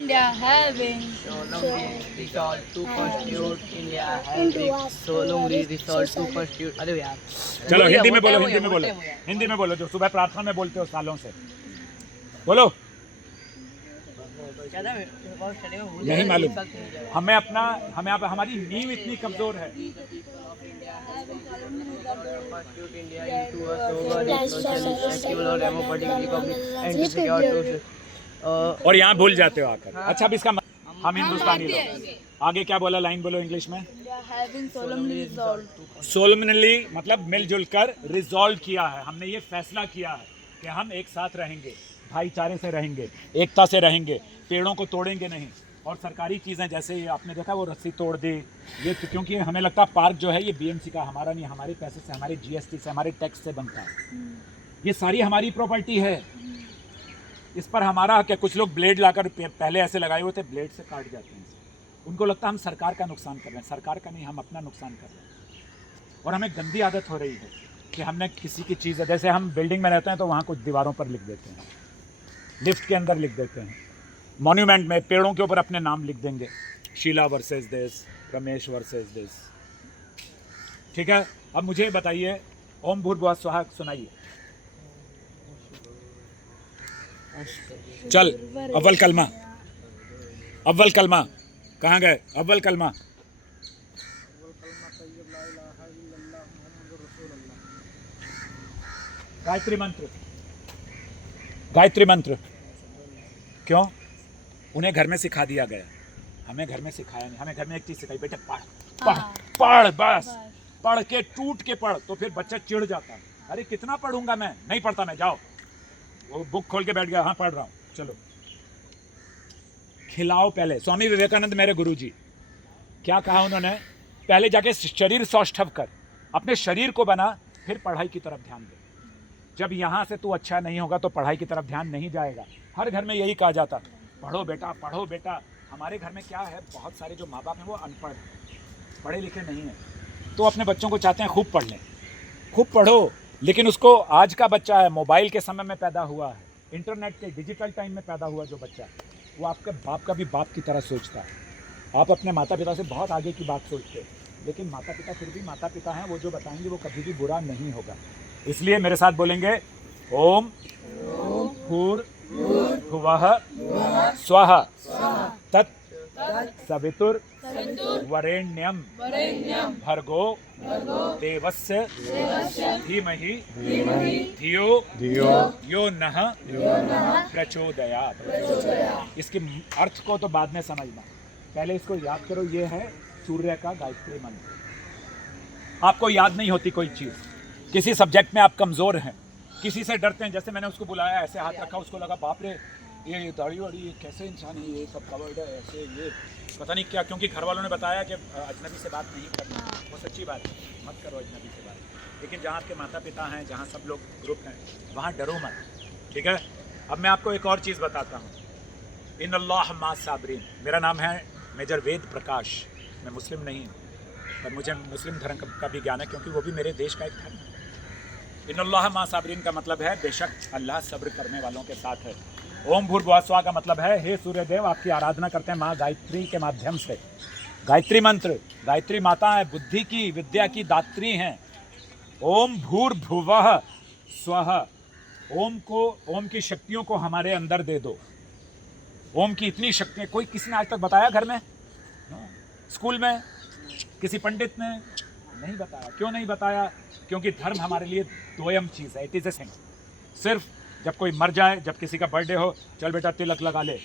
India having resolved to constitute India having solemnly resolved to constitute अरे यार चलो हिंदी में बोलो हिंदी में बोलो जो सुबह प्रार्थना में बोलते हो सालों से बोलो। नहीं मालूम हमारी नींव इतनी कमजोर है। और यहाँ भूल जाते हो आकर। अच्छा अब इसका हम हिंदुस्तानी लोग आगे क्या बोला, लाइन बोलो इंग्लिश में। सोलमनली मतलब मिलजुल कर रिजॉल्व किया है, हमने ये फैसला किया है कि हम एक साथ रहेंगे, भाईचारे से रहेंगे, एकता से रहेंगे, पेड़ों को तोड़ेंगे नहीं। और सरकारी चीज़ें जैसे ये आपने देखा वो रस्सी तोड़ दी, ये क्योंकि हमें लगता पार्क जो है ये बीएमसी का, हमारा नहीं, हमारे पैसे से, हमारे जीएसटी से, हमारे टैक्स से बनता है। ये सारी हमारी प्रॉपर्टी है, इस पर हमारा हक है। कुछ लोग ब्लेड लाकर पहले ऐसे लगाए हुए थे, ब्लेड से काट जाते हैं, उनको लगता है हम सरकार का नुकसान कर रहे हैं। सरकार का नहीं, हम अपना नुकसान कर रहे हैं। और हमें गंदी आदत हो रही है कि हमने किसी की चीज़, जैसे हम बिल्डिंग में रहते हैं तो वहाँ कुछ दीवारों पर लिख देते हैं, लिफ्ट के अंदर लिख देते हैं, मॉन्यूमेंट में पेड़ों के ऊपर अपने नाम लिख देंगे, Sheela versus this, Ramesh versus this. ठीक है, अब मुझे बताइए ओम भूर्भुवः स्वः सुनाइए। चल अव्वल कलमा कहाँ गए? अव्वल कलमा गायत्री मंत्र क्यों? उन्हें घर में सिखा दिया गया, हमें घर में सिखाया नहीं। हमें घर में एक चीज सिखाई, बेटे पढ़ बस, पढ़ के टूट के पढ़। तो फिर बच्चा चिढ़ जाता है, अरे कितना पढ़ूंगा मैं, नहीं पढ़ता मैं, जाओ। वो बुक खोल के बैठ गया, हाँ पढ़ रहा हूँ, चलो। खिलाओ पहले। स्वामी विवेकानंद मेरे गुरुजी, क्या कहा उन्होंने? पहले जाके शरीर सौष्ठव कर, अपने शरीर को बना, फिर पढ़ाई की तरफ ध्यान दे। जब यहाँ से तू अच्छा नहीं होगा तो पढ़ाई की तरफ ध्यान नहीं जाएगा। हर घर में यही कहा जाता, पढ़ो बेटा पढ़ो बेटा। हमारे घर में क्या है, बहुत सारे जो माँ बाप हैं वो अनपढ़, पढ़े लिखे नहीं हैं, तो अपने बच्चों को चाहते हैं खूब पढ़ लें, खूब पढ़ो। लेकिन उसको, आज का बच्चा है, मोबाइल के समय में पैदा हुआ है, इंटरनेट के डिजिटल टाइम में पैदा हुआ जो बच्चा है, वो आपके बाप का भी बाप की तरह सोचता है। आप अपने माता पिता से बहुत आगे की बात सोचते हैं, लेकिन माता पिता फिर भी माता पिता हैं, वो जो बताएंगे वो कभी भी बुरा नहीं होगा। इसलिए मेरे साथ बोलेंगे, ओम भूर्भुवः स्वः तत् सवितुर वरेण्यम भर्गो देवस्य धीमहि धियो यो नः प्रचोदयात्। इसके अर्थ को तो बाद में समझना, पहले इसको याद करो। ये है सूर्य का गायत्री मंत्र। आपको याद नहीं होती कोई चीज़, किसी सब्जेक्ट में आप कमज़ोर हैं, किसी से डरते हैं। जैसे मैंने उसको बुलाया, ऐसे हाथ रखा, उसको लगा बाप रे ये दाढ़ी वाड़ी, ये कैसे इंसान है, ये सब कवर्ड है, ऐसे ये पता नहीं क्या, क्योंकि घर वालों ने बताया कि अजनबी से बात नहीं करना। वो सच्ची बात है, मत करो अजनबी से बात। लेकिन जहाँ आपके माता पिता हैं, जहाँ सब लोग ग्रुप हैं, वहाँ डरो मत। ठीक है, अब मैं आपको एक और चीज़ बताता हूँ। इन्नल्लाह मा साबरीन। मेरा नाम है मेजर वेद प्रकाश। मैं मुस्लिम नहीं हूँ, पर मुझे मुस्लिम धर्म का भी ज्ञान है, क्योंकि वो भी मेरे देश का एक धर्म है। इन्नल्लाह मा साबरीन का मतलब है बेशक अल्लाह सब्र करने वालों के साथ है। ओम भूर्भुवः स्वः का मतलब है, हे सूर्यदेव आपकी आराधना करते हैं माँ गायत्री के माध्यम से। गायत्री मंत्र, गायत्री माता है, बुद्धि की, विद्या की दात्री हैं। ओम भूर्भुवः स्वः, ओम को, ओम की शक्तियों को हमारे अंदर दे दो। ओम की इतनी शक्तियाँ कोई किसी ने आज तक बताया घर में, स्कूल में, किसी पंडित ने नहीं बताया। क्यों नहीं बताया? क्योंकि धर्म हमारे लिए दोयम चीज़ है, इट इज़ ए थिंग। सिर्फ जब कोई मर जाए, जब किसी का बर्थडे हो, चल बेटा तिलक लगा ले,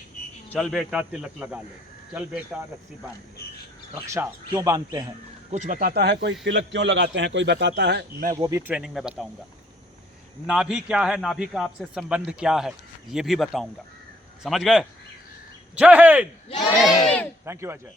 चल बेटा तिलक लगा ले, चल बेटा रस्सी बांध ले। रक्षा क्यों बांधते हैं? कुछ बताता है कोई? तिलक क्यों लगाते हैं कोई बताता है? मैं वो भी ट्रेनिंग में बताऊंगा। नाभि क्या है, नाभि का आपसे संबंध क्या है, ये भी बताऊंगा। समझ गए? जय हिंद। Thank you Ajay.